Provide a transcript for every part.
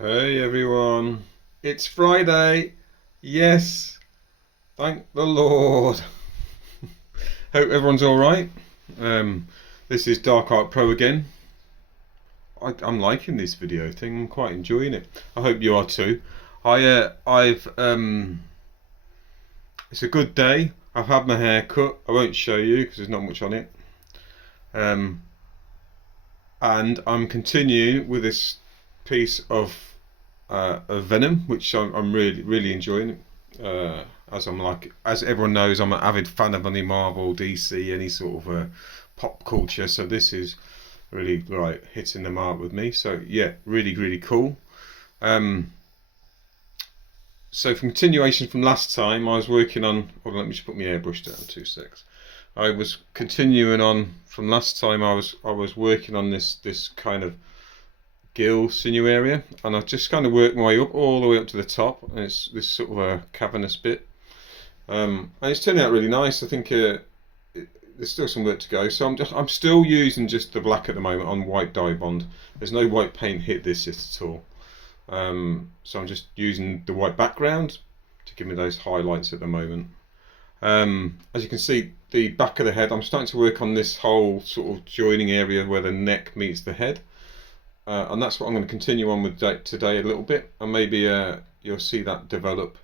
Hey everyone, it's Friday. Yes, thank the Lord. Hope everyone's all right. Um, this is Dark Art Pro again. I'm liking this video thing. I'm quite enjoying it. I hope you are too. It's a good day. I've had my hair cut. I won't show you because there's not much on it. Um, and I'm continuing with this piece of venom, which I'm really enjoying. As everyone knows, I'm an avid fan of any Marvel, DC, any sort of pop culture. So this is really right hitting the mark with me. So yeah, really cool. Um, so for continuation from last time, I was working on. Hold on, let me just put my airbrush down. 2 secs. I was continuing on from last time. I was working on this kind of gill sinew area, and I've just kind of worked my way up all the way up to the top, and it's this sort of a cavernous bit, and it's turning out really nice. I think there's still some work to go, so I'm still using just the black at the moment on white dye bond. There's no white paint hit this yet at all, so I'm just using the white background to give me those highlights at the moment. As you can see, the back of the head, I'm starting to work on this whole sort of joining area where the neck meets the head. And that's what I'm going to continue on with today a little bit, and maybe you'll see that develop.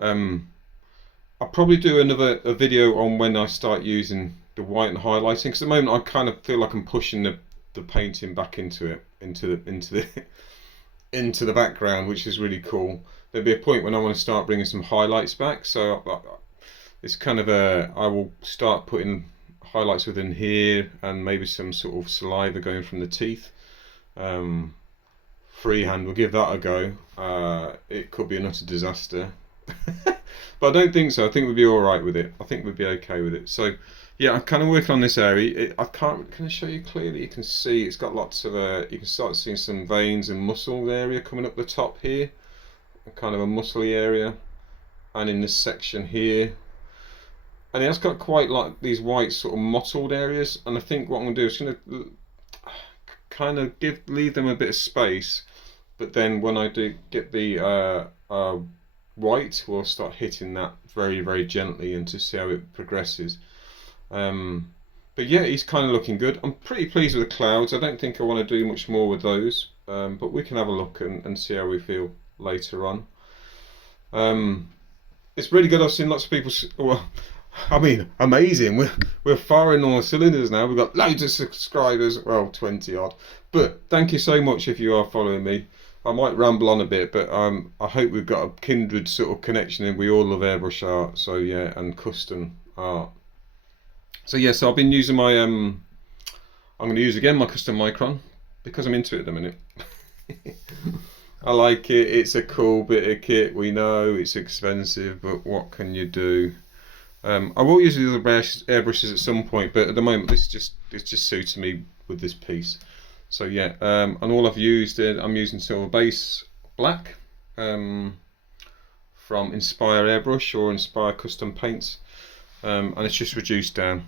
I'll probably do a video on when I start using the white and highlighting, because at the moment I kind of feel like I'm pushing the painting back into the background, which is really cool. There'll be a point when I want to start bringing some highlights back, so it's kind of I will start putting highlights within here, and maybe some sort of saliva going from the teeth. Freehand, we'll give that a go. It could be an utter disaster, but I don't think so. I think we'll be all right with it. I think we'll be okay with it. So yeah, I'm kind of working on this area. Can I show you clearly? You can see it's got lots of you can start seeing some veins and muscle area coming up the top here, kind of a muscly area, and in this section here, and it has got quite like these white sort of mottled areas. And I think what I'm going to do is going to kind of leave them a bit of space, but then when I do get the white, we'll start hitting that very gently, and to see how it progresses. But yeah, he's kind of looking good. I'm pretty pleased with the clouds. I don't think I want to do much more with those, but we can have a look and see how we feel later on. It's really good. I've seen lots of people, well, I mean, amazing. We're firing all the cylinders now. We've got loads of subscribers, well, 20 odd. But thank you so much if you are following me. I might ramble on a bit, but I hope we've got a kindred sort of connection, and we all love airbrush art. So yeah, and custom art. So yeah, so I've been using my I'm going to use again my custom micron, because I'm into it at the minute. I like it. It's a cool bit of kit. We know it's expensive, but what can you do? I will use the other airbrushes at some point, but at the moment it's just suiting me with this piece. So yeah, and all I've used, I'm using silver base black from Inspire Airbrush or Inspire Custom Paints, and it's just reduced down,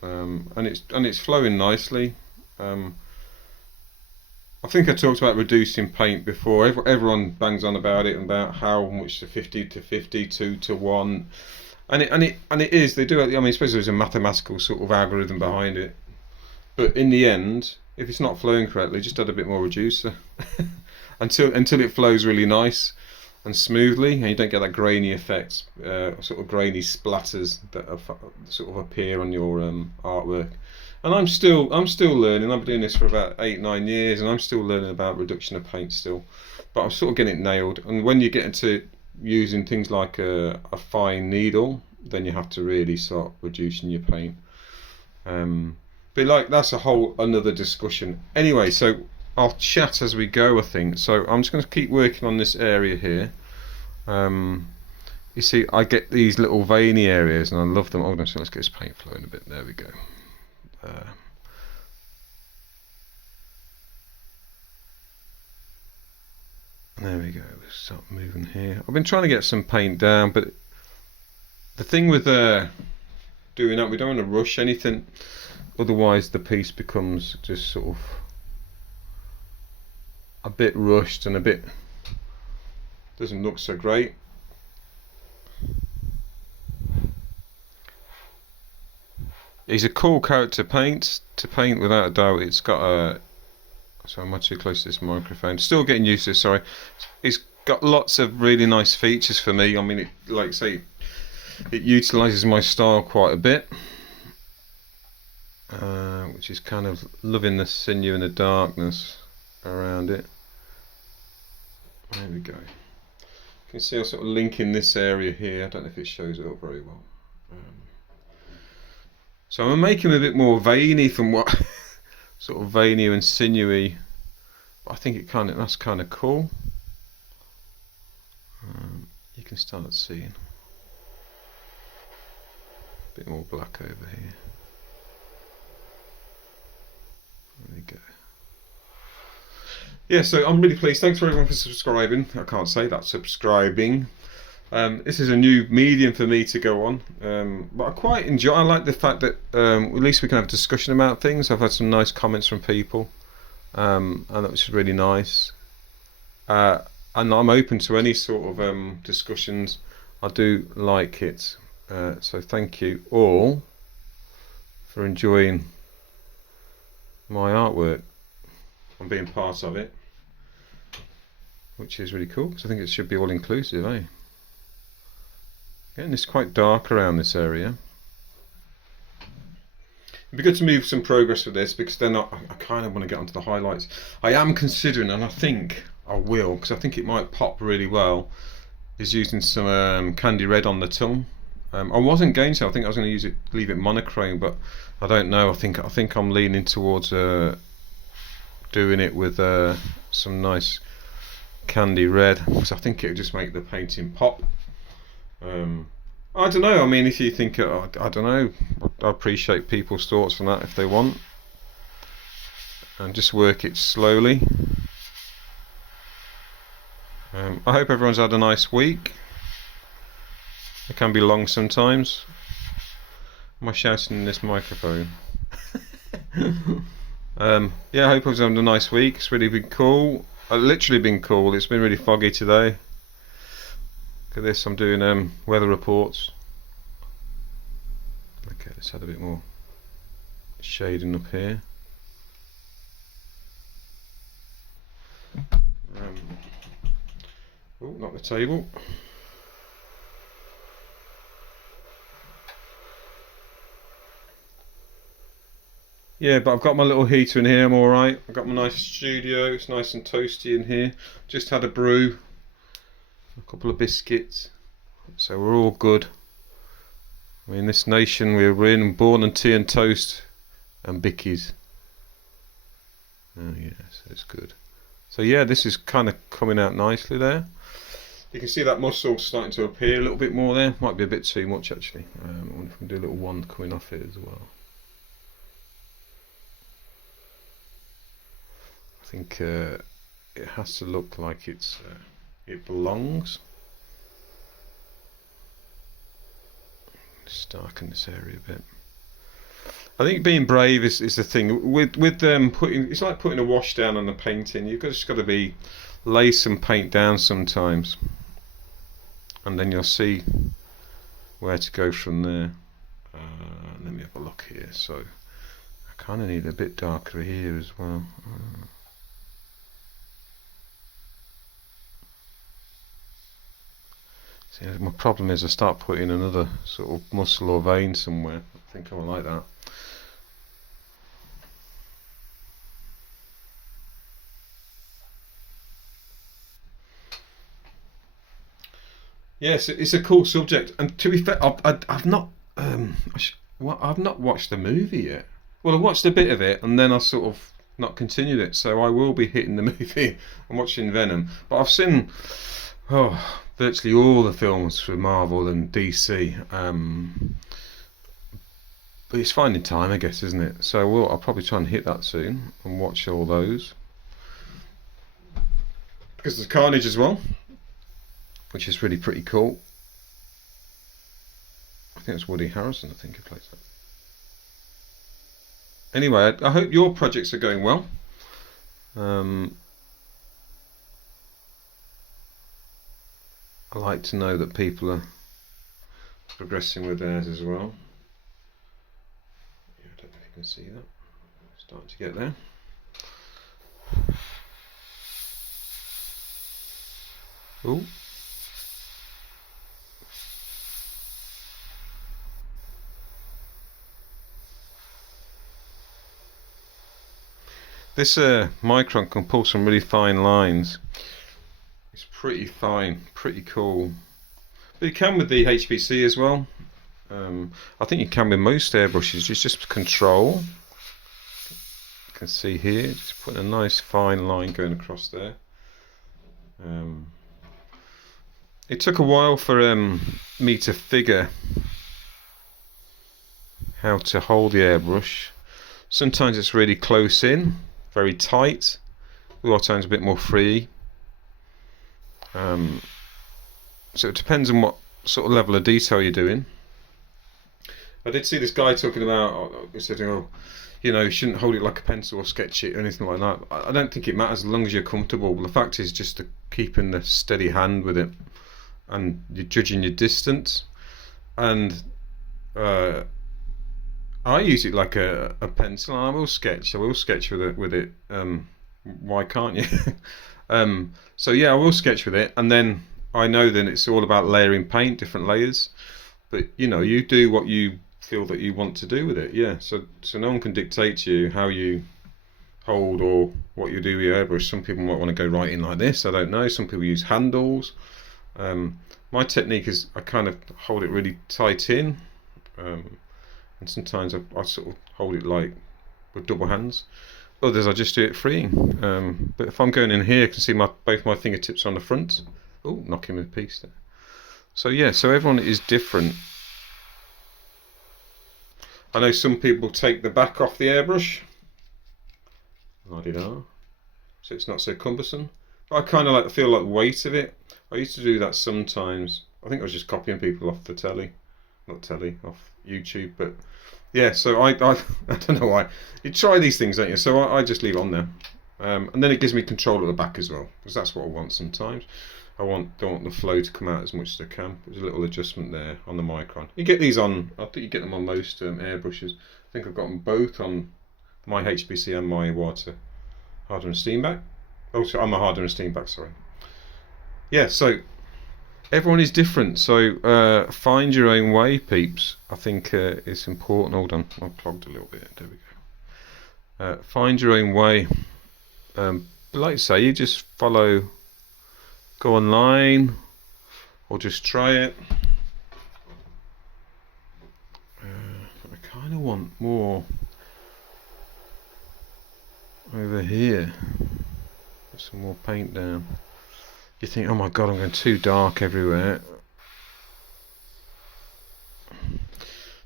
and it's flowing nicely. I think I talked about reducing paint before. Everyone bangs on about it, and about how much the 50 to 50, 2 to 1. And it is, they do, I mean, I suppose there's a mathematical sort of algorithm behind it, but in the end, if it's not flowing correctly, just add a bit more reducer until it flows really nice and smoothly, and you don't get that grainy effect, sort of grainy splatters that sort of appear on your artwork. And I'm still learning. I've been doing this for about 8-9 years, and I'm still learning about reduction of paint still, but I'm sort of getting it nailed. And when you get into using things like a fine needle, then you have to really start reducing your paint. But like, that's a whole another discussion. Anyway, so I'll chat as we go, I think. So I'm just going to keep working on this area here. You see, I get these little veiny areas, and I love them. Hold on, so let's get this paint flowing a bit. There we go. There we go. Start moving here. I've been trying to get some paint down, but the thing with doing that, we don't want to rush anything, otherwise the piece becomes just sort of a bit rushed and a bit doesn't look so great. He's a cool character to paint without a doubt. It's got a, so I'm much too close to this microphone. Still getting used to this, sorry. It's got lots of really nice features for me. I mean, it, like I say, it utilises my style quite a bit, which is kind of loving the sinew and the darkness around it. There we go. You can see I'll sort of link in this area here. I don't know if it shows it up very well. So I'm making him a bit more veiny from what sort of veiny and sinewy. But I think it that's kind of cool. You can start seeing a bit more black over here. There we go. Yeah, so I'm really pleased. Thanks for everyone for subscribing. I can't say that, subscribing. This is a new medium for me to go on, but I quite enjoy. I like the fact that at least we can have a discussion about things. I've had some nice comments from people, and that was really nice. And I'm open to any sort of discussions. I do like it. So thank you all for enjoying my artwork and being part of it, which is really cool because I think it should be all inclusive, eh? Again, it's quite dark around this area. It'd be good to move some progress with this because then I kind of want to get onto the highlights. I am considering, and I think I will, because I think it might pop really well, is using some candy red on the tongue. I wasn't going to. I think I was going to use it, leave it monochrome, but I don't know. I think I'm leaning towards doing it with some nice candy red because I think it would just make the painting pop. I don't know. I mean, if you think, I don't know. I appreciate people's thoughts on that if they want, and just work it slowly. I hope everyone's had a nice week. It can be long sometimes. Am I shouting in this microphone? Yeah, I hope everyone's had a nice week. It's really been cool. Literally been cool. It's been really foggy today. Look at this, I'm doing weather reports. Okay, let's add a bit more shading up here. Oh, not the table. Yeah, but I've got my little heater in here, I'm alright. I've got my nice studio, it's nice and toasty in here. Just had a brew. A couple of biscuits, so we're all good. I mean, this nation we're in, born on tea and toast and bickies. Oh yes, it's good. So yeah, this is kind of coming out nicely there. You can see that muscle starting to appear a little bit more there. Might be a bit too much actually. I wonder if we can do a little wand coming off it as well. I think it has to look like it belongs. Just darken this area a bit. I think being brave is the thing with putting. It's like putting a wash down on the painting. You've just got to be lay some paint down sometimes, and then you'll see where to go from there. Let me have a look here. So I kind of need a bit darker here as well. See, my problem is I start putting another sort of muscle or vein somewhere. I think I will like that. Yes, it's a cool subject, and to be fair, I've not I've not watched the movie yet. Well, I watched a bit of it, and then I sort of not continued it. So I will be hitting the movie. I'm watching Venom, but I've seen virtually all the films for Marvel and DC. But it's finding time, I guess, isn't it? So I'll probably try and hit that soon and watch all those. Because there's Carnage as well, which is really pretty cool. I think it's Woody Harrelson, I think, who plays that. Anyway, I hope your projects are going well. like to know that people are progressing with theirs as well. Yeah, I don't know if you can see that. Starting to get there. Oh. This micron can pull some really fine lines. It's pretty fine, pretty cool. But you can with the HPC as well. I think you can with most airbrushes. It's just control. You can see here, just putting a nice fine line going across there. It took a while for me to figure how to hold the airbrush. Sometimes it's really close in, very tight. Other times a bit more free. So it depends on what sort of level of detail you're doing. I did see this guy talking about, he said, oh, you know, you shouldn't hold it like a pencil or sketch it or anything like that. I don't think it matters as long as you're comfortable. The fact is just keeping the steady hand with it, and you're judging your distance. And I use it like a pencil, and I will sketch with it. Why can't you? So yeah, I will sketch with it, and then I know then it's all about layering paint, different layers. But you know, you do what you feel that you want to do with it. Yeah. So no one can dictate to you how you hold or what you do with your airbrush. Some people might want to go right in like this. I don't know. Some people use handles. My technique is I kind of hold it really tight in, and sometimes I sort of hold it like with double hands. Others I just do it freeing. But if I'm going in here, I can see both my fingertips on the front. Oh, knocking with a piece there. So yeah, so everyone is different. I know some people take the back off the airbrush. La-di-da. So it's not so cumbersome. But I kind of feel like the weight of it. I used to do that sometimes. I think I was just copying people off the telly. Not telly, off YouTube. But yeah, so I don't know why. You try these things, don't you? So I just leave it on there. And then it gives me control at the back as well, because that's what I want sometimes. I don't want the flow to come out as much as I can. There's a little adjustment there on the micron. You get these on, I think you get them on most airbrushes. I think I've got them both on my HPC and my water harder and steam back. Oh, sorry, I'm a harder and steam back, sorry. Yeah, so everyone is different. So find your own way, peeps. I think it's important. Hold on, I've plugged a little bit. There we go. Find your own way. But like I say, you just follow. Go online or just try it. I kind of want more over here. Put some more paint down. You think, oh my god, I'm going too dark everywhere.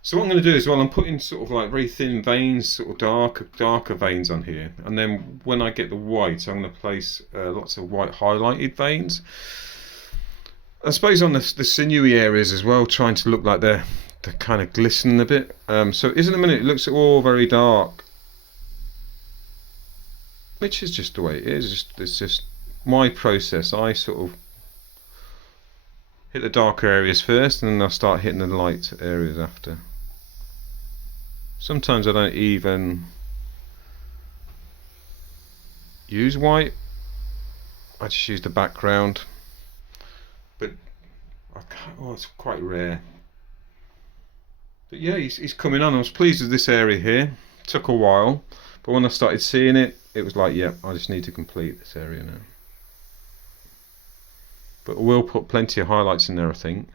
So what I'm going to do is, well, I'm putting sort of like very thin veins, sort of darker veins on here, and then when I get the white, I'm going to place lots of white highlighted veins. I suppose on the sinewy areas as well, trying to look like they're kind of glistening a bit. So it is in a minute, it looks all very dark, which is just the way it is. It's just my process. I sort of hit the darker areas first, and then I'll start hitting the light areas after. Sometimes I don't even use white. I just use the background. But it's quite rare. But yeah, he's coming on. I was pleased with this area here. It took a while, but when I started seeing it, it was like, yeah, I just need to complete this area now. But we'll put plenty of highlights in there, I think,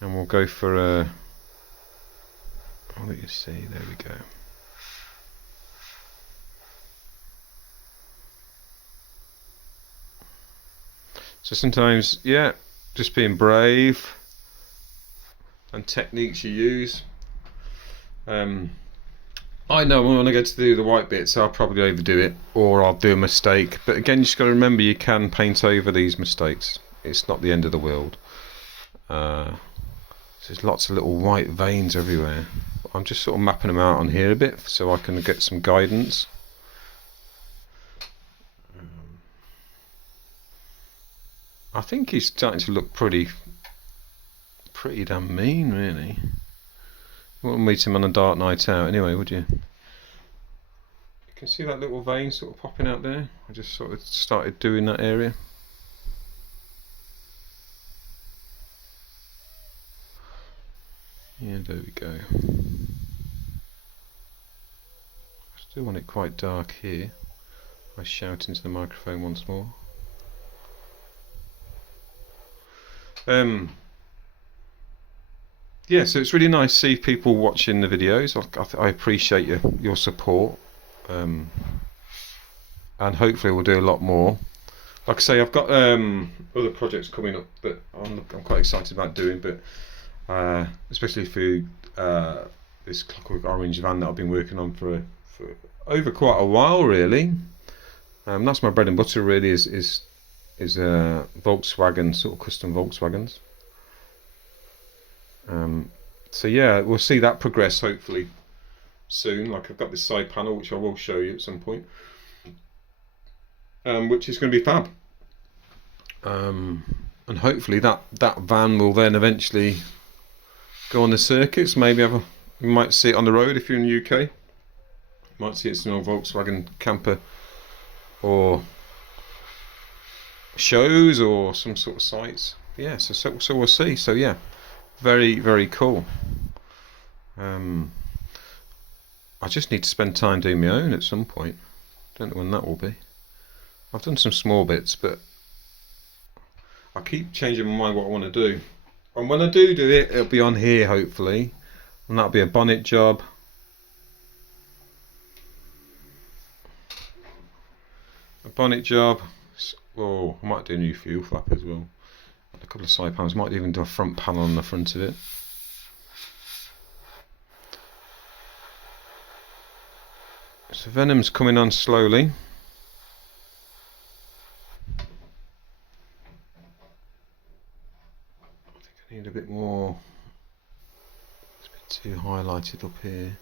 and we'll go for I'll let you see. There we go. So sometimes, yeah, just being brave and techniques you use. I know when I go to do the white bits, I'll probably overdo it, or I'll do a mistake. But again, you just got to remember, you can paint over these mistakes. It's not the end of the world. There's lots of little white veins everywhere. I'm just sort of mapping them out on here a bit so I can get some guidance. I think he's starting to look pretty damn mean, really. You wouldn't meet him on a dark night out anyway, would you? You can see that little vein sort of popping out there. I just sort of started doing that area. Yeah, there we go. I still want it quite dark here. I shout into the microphone once more. Yeah, so it's really nice to see people watching the videos. I appreciate your support, and hopefully we'll do a lot more. Like I say, I've got other projects coming up that I'm quite excited about doing, but especially for this Clockwork Orange van that I've been working on for over quite a while, really. That's my bread and butter, really, is Volkswagen, sort of custom Volkswagens. So yeah, we'll see that progress hopefully soon. Like, I've got this side panel which I will show you at some point, which is going to be fab. And hopefully that van will then eventually go on the circuits. Maybe you might see it on the road if you're in the UK. You might see it's an old Volkswagen camper, or shows, or some sort of sites. Yeah, so we'll see. So yeah, very, very cool. I just need to spend time doing my own at some point. Don't know when that will be. I've done some small bits, but I keep changing my mind what I want to do. And when I do it, it'll be on here hopefully, and that'll be a bonnet job. A bonnet job. Oh, I might do a new fuel flap as well. A couple of side panels. Might even do a front panel on the front of it. So Venom's coming on slowly. I think I need a bit more. It's a bit too highlighted up here.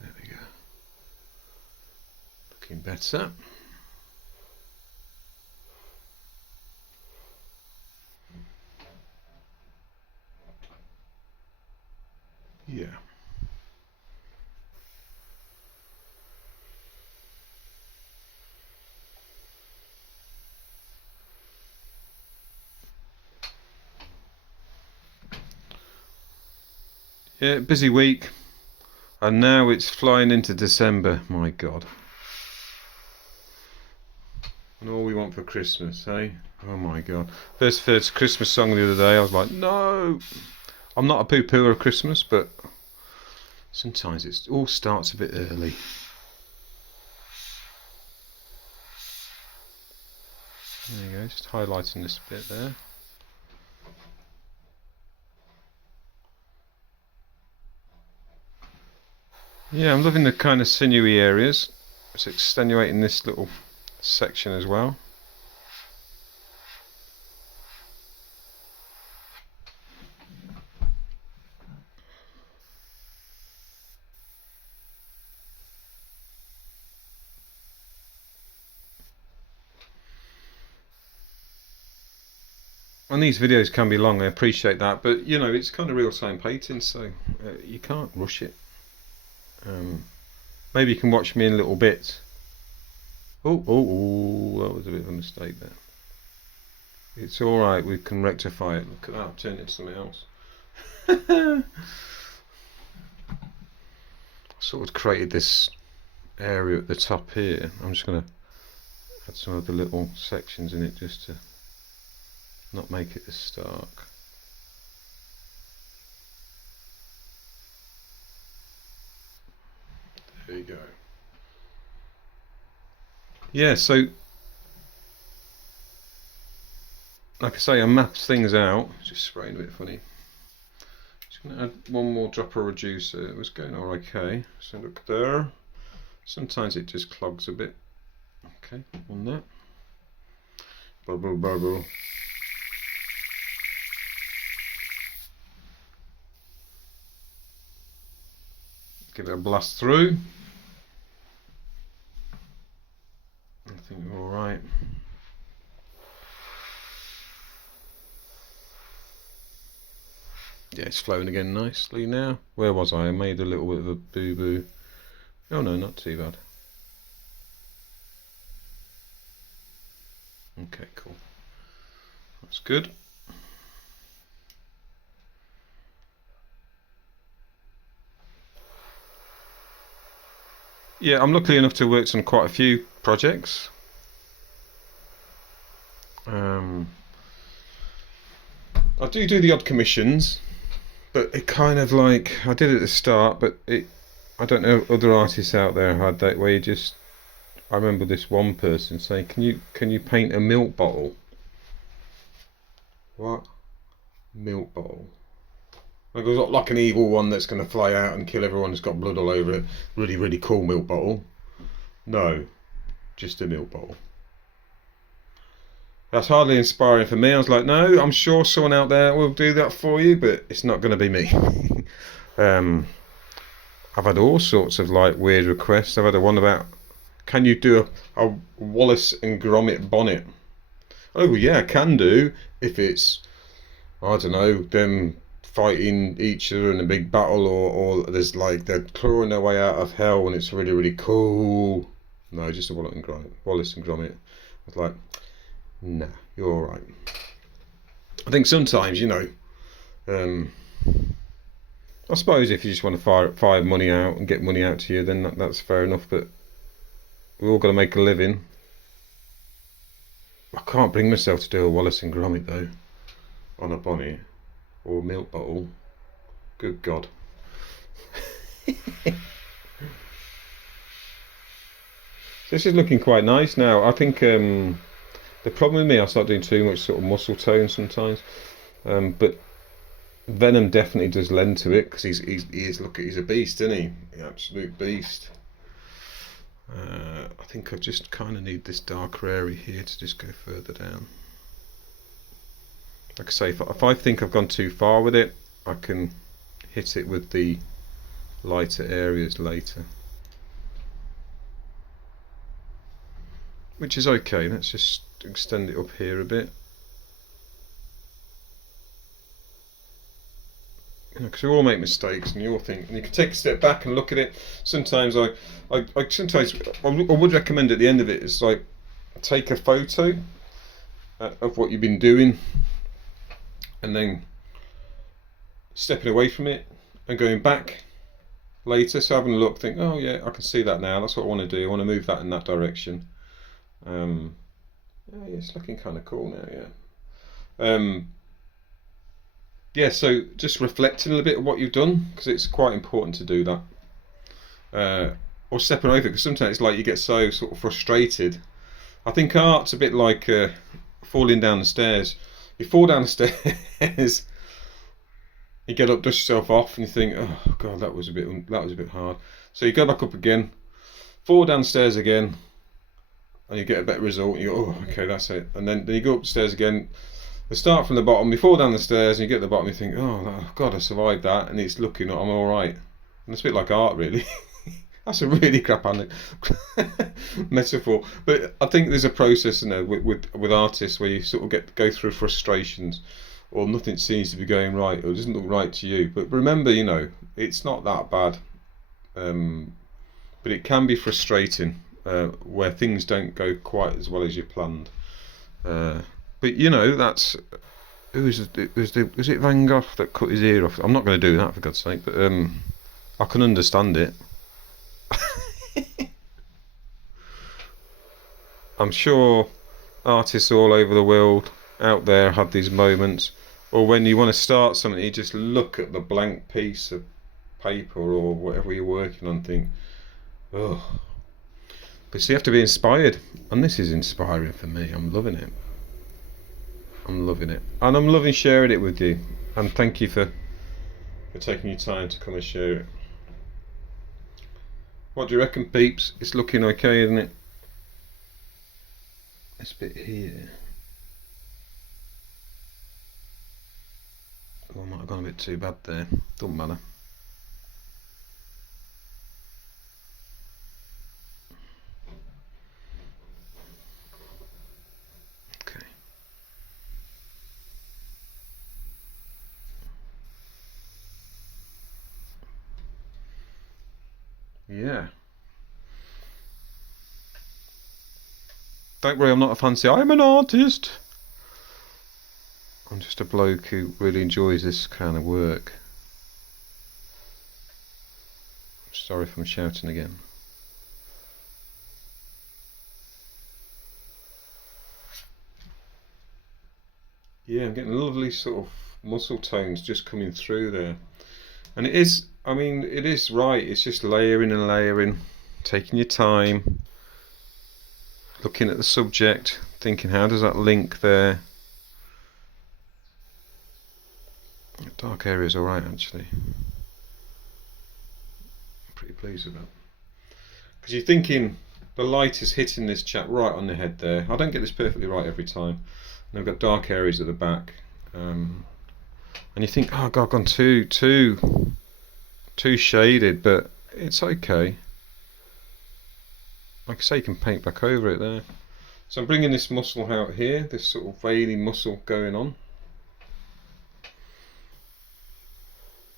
There we go. Looking better. Yeah. Yeah, busy week. And now it's flying into December, my God. And all we want for Christmas, eh? Oh my God. First Christmas song the other day, I was like, no! I'm not a poo-pooer of Christmas, but sometimes it all starts a bit early. There you go, just highlighting this bit there. Yeah, I'm loving the kind of sinewy areas. It's extenuating this little section as well. And these videos can be long, I appreciate that, but you know, it's kind of real time painting, so you can't rush it. Maybe you can watch me in little bits. Oh, that was a bit of a mistake there. It's alright, we can rectify it. Look at that, I've turned it into something else. Sort of created this area at the top here. I'm just going to add some of the little sections in it just to not make it as stark. There you go. Yeah, so like I say, I mapped things out. Just spraying a bit funny. Just going to add one more drop of reducer. It was going all okay. So look there. Sometimes it just clogs a bit. Okay, on that. Bubble, bubble. Give it a blast through. I think we're all right. Yeah, it's flowing again nicely now. Where was I? I made a little bit of a boo-boo. Oh no, not too bad. Okay, cool. That's good. Yeah, I'm lucky enough to work on quite a few projects. I do the odd commissions, but it kind of like, I did it at the start, but I don't know if other artists out there had that, where you just, I remember this one person saying, can you paint a milk bottle? What? Milk bottle? Like, it's not like an evil one that's going to fly out and kill everyone who's got blood all over it. Really, really cool milk bottle. No, just a milk bottle. That's hardly inspiring for me. I was like, no, I'm sure someone out there will do that for you, but it's not going to be me. I've had all sorts of like weird requests. I've had one about, can you do a Wallace and Gromit bonnet? Oh yeah, I can do, if it's, I don't know, them fighting each other in a big battle, or there's like they're clawing their way out of hell and it's really, really cool. No, just a Wallace and Gromit. I was like, nah, you're all right. I think sometimes, you know, I suppose if you just want to fire money out and get money out to you, then that's fair enough, but we're all got to make a living. I can't bring myself to do a Wallace and Gromit though, on a bonnet or a milk bottle. Good God. This is looking quite nice now. I think the problem with me, I start doing too much sort of muscle tone sometimes, but Venom definitely does lend to it, because he's a beast, isn't he? An absolute beast. I think I just kind of need this darker area here to just go further down. Like I say, if I think I've gone too far with it, I can hit it with the lighter areas later, which is okay. Let's just extend it up here a bit. Because we all make mistakes, and you all think, and you can take a step back and look at it. Sometimes I would recommend at the end of it is like, take a photo of what you've been doing, and then stepping away from it and going back later. So having a look, think, oh yeah, I can see that now. That's what I want to do. I want to move that in that direction. Yeah, it's looking kind of cool now. Yeah. Yeah, so just reflecting a little bit of what you've done, because it's quite important to do that. Or stepping over, because sometimes it's like you get so sort of frustrated. I think art's a bit like falling down the stairs. You fall down the stairs, you get up, dust yourself off, and you think, oh God, that was a bit hard. So you go back up again, fall down the stairs again, and you get a better result. You go, oh, okay, that's it. And then you go up the stairs again. You start from the bottom, you fall down the stairs, and you get to the bottom, you think, oh God, I survived that, and it's looking, I'm all right. And it's a bit like art, really. That's a really crap metaphor. But I think there's a process in there with artists where you sort of go through frustrations, or nothing seems to be going right, or it doesn't look right to you. But remember, you know, it's not that bad. But it can be frustrating where things don't go quite as well as you planned. But you know, that's was it Van Gogh that cut his ear off? I'm not going to do that, for God's sake, but I can understand it. I'm sure artists all over the world out there had these moments, or when you want to start something, you just look at the blank piece of paper or whatever you're working on, think, oh. But so you have to be inspired, and this is inspiring for me. I'm loving it. I'm loving it, and I'm loving sharing it with you, and thank you for taking your time to come and share it. What do you reckon, peeps? It's looking okay, isn't it? This bit here, oh, I might have gone a bit too bad there. Doesn't matter. yeah. Don't worry, I'm not a fancy. I'm an artist. I'm just a bloke who really enjoys this kind of work. Sorry if I'm shouting again. Yeah, I'm getting lovely sort of muscle tones just coming through there. And it is, I mean, it is right. It's just layering and layering, taking your time, looking at the subject, thinking how does that link there. Dark area is alright actually. I'm pretty pleased with that. Because you're thinking the light is hitting this chap right on the head there. I don't get this perfectly right every time. And I've got dark areas at the back. And you think, oh God, I've gone too shaded, but it's okay. Like I say, you can paint back over it there. So I'm bringing this muscle out here, this sort of veiny muscle going on.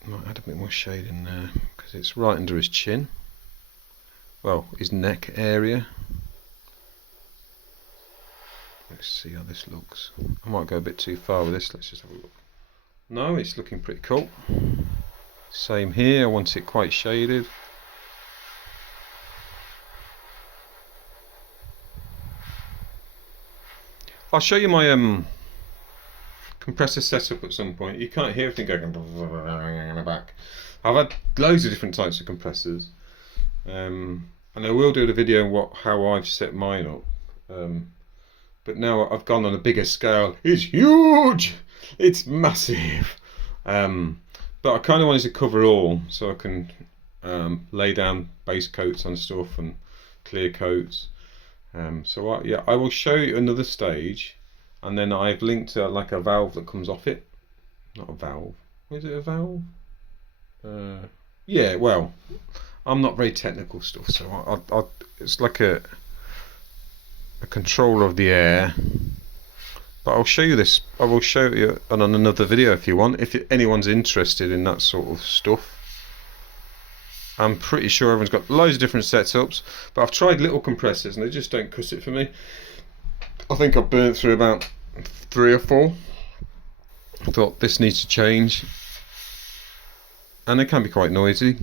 Might add a bit more shade in there because it's right under his chin. Well, his neck area. Let's see how this looks. I might go a bit too far with this. Let's just have a look. No, it's looking pretty cool. Same here. I want it quite shaded. I'll show you my compressor setup at some point. You can't hear everything going in the back. I've had loads of different types of compressors, and I will do the video on how I've set mine up. But now I've gone on a bigger scale. It's huge. It's massive. But I kind of wanted to cover all, so I can lay down base coats on stuff and clear coats. So I will show you another stage. And then I've linked like a valve that comes off it. Not a valve. Is it a valve? Yeah, well, I'm not very technical stuff, so it's like a controller of the air. But I'll show you this. I will show you on another video if you want. If anyone's interested in that sort of stuff. I'm pretty sure everyone's got loads of different setups, but I've tried little compressors and they just don't cut it for me. I think I've burnt through about 3 or 4. I thought this needs to change, and they can be quite noisy.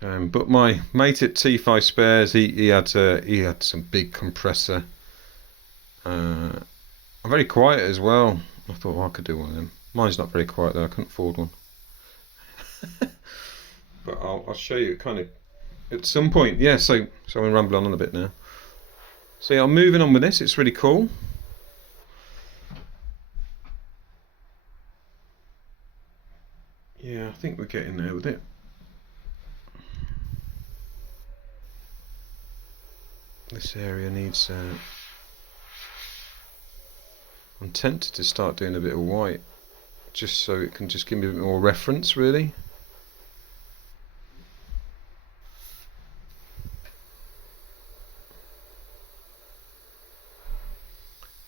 But my mate at T5 Spares, he had some big compressor. I'm very quiet as well. I thought, well, I could do one of them. Mine's not very quiet though. I couldn't afford one. But I'll show you kind of at some point. Yeah. So I'm rambling on a bit now. So yeah, I'm moving on with this. It's really cool. Yeah, I think we're getting there with it. This area needs. I'm tempted to start doing a bit of white, just so it can just give me a bit more reference, really.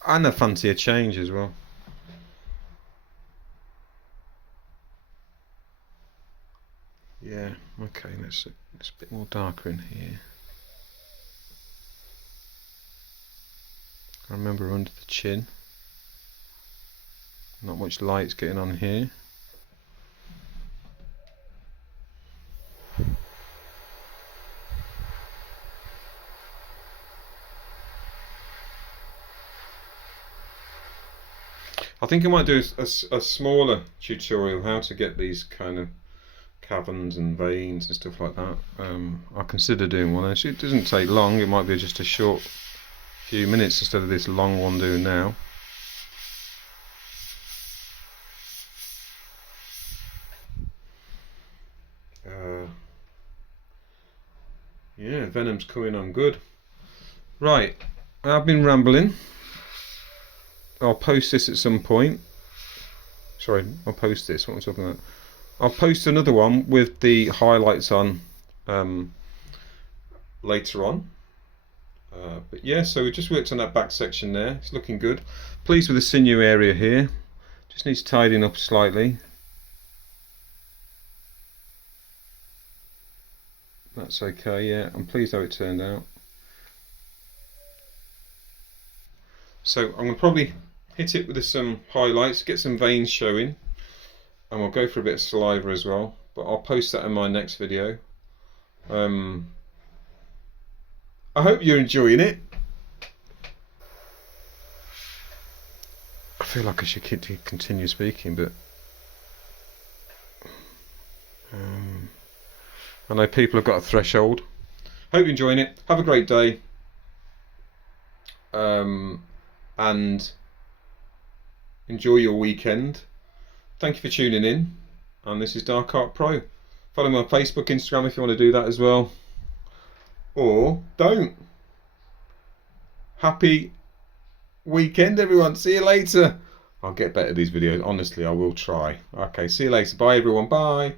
And I fancy a change as well. Yeah, okay, it's a bit more darker in here. I remember under the chin. Not much light's getting on here. I think I might do a smaller tutorial how to get these kind of caverns and veins and stuff like that. I'll consider doing one. Actually, it doesn't take long. It might be just a short few minutes instead of this long one doing now. Yeah, Venom's coming on good. Right, I've been rambling. I'll post this at some point. Sorry, I'll post this. What am I talking about? I'll post another one with the highlights on later on. But yeah, so we just worked on that back section there. It's looking good. Pleased with the sinew area here. Just needs tidying up slightly. That's okay, yeah. I'm pleased how it turned out. So I'm going to probably hit it with some highlights, get some veins showing, and we'll go for a bit of saliva as well, but I'll post that in my next video. I hope you're enjoying it. I feel like I should continue speaking, but I know people have got a threshold. Hope you're enjoying it. Have a great day. And enjoy your weekend. Thank you for tuning in. And this is Dark Art Pro. Follow me on Facebook, Instagram if you want to do that as well. Or don't. Happy weekend, everyone. See you later. I'll get better at these videos. Honestly, I will try. Okay, see you later. Bye, everyone. Bye.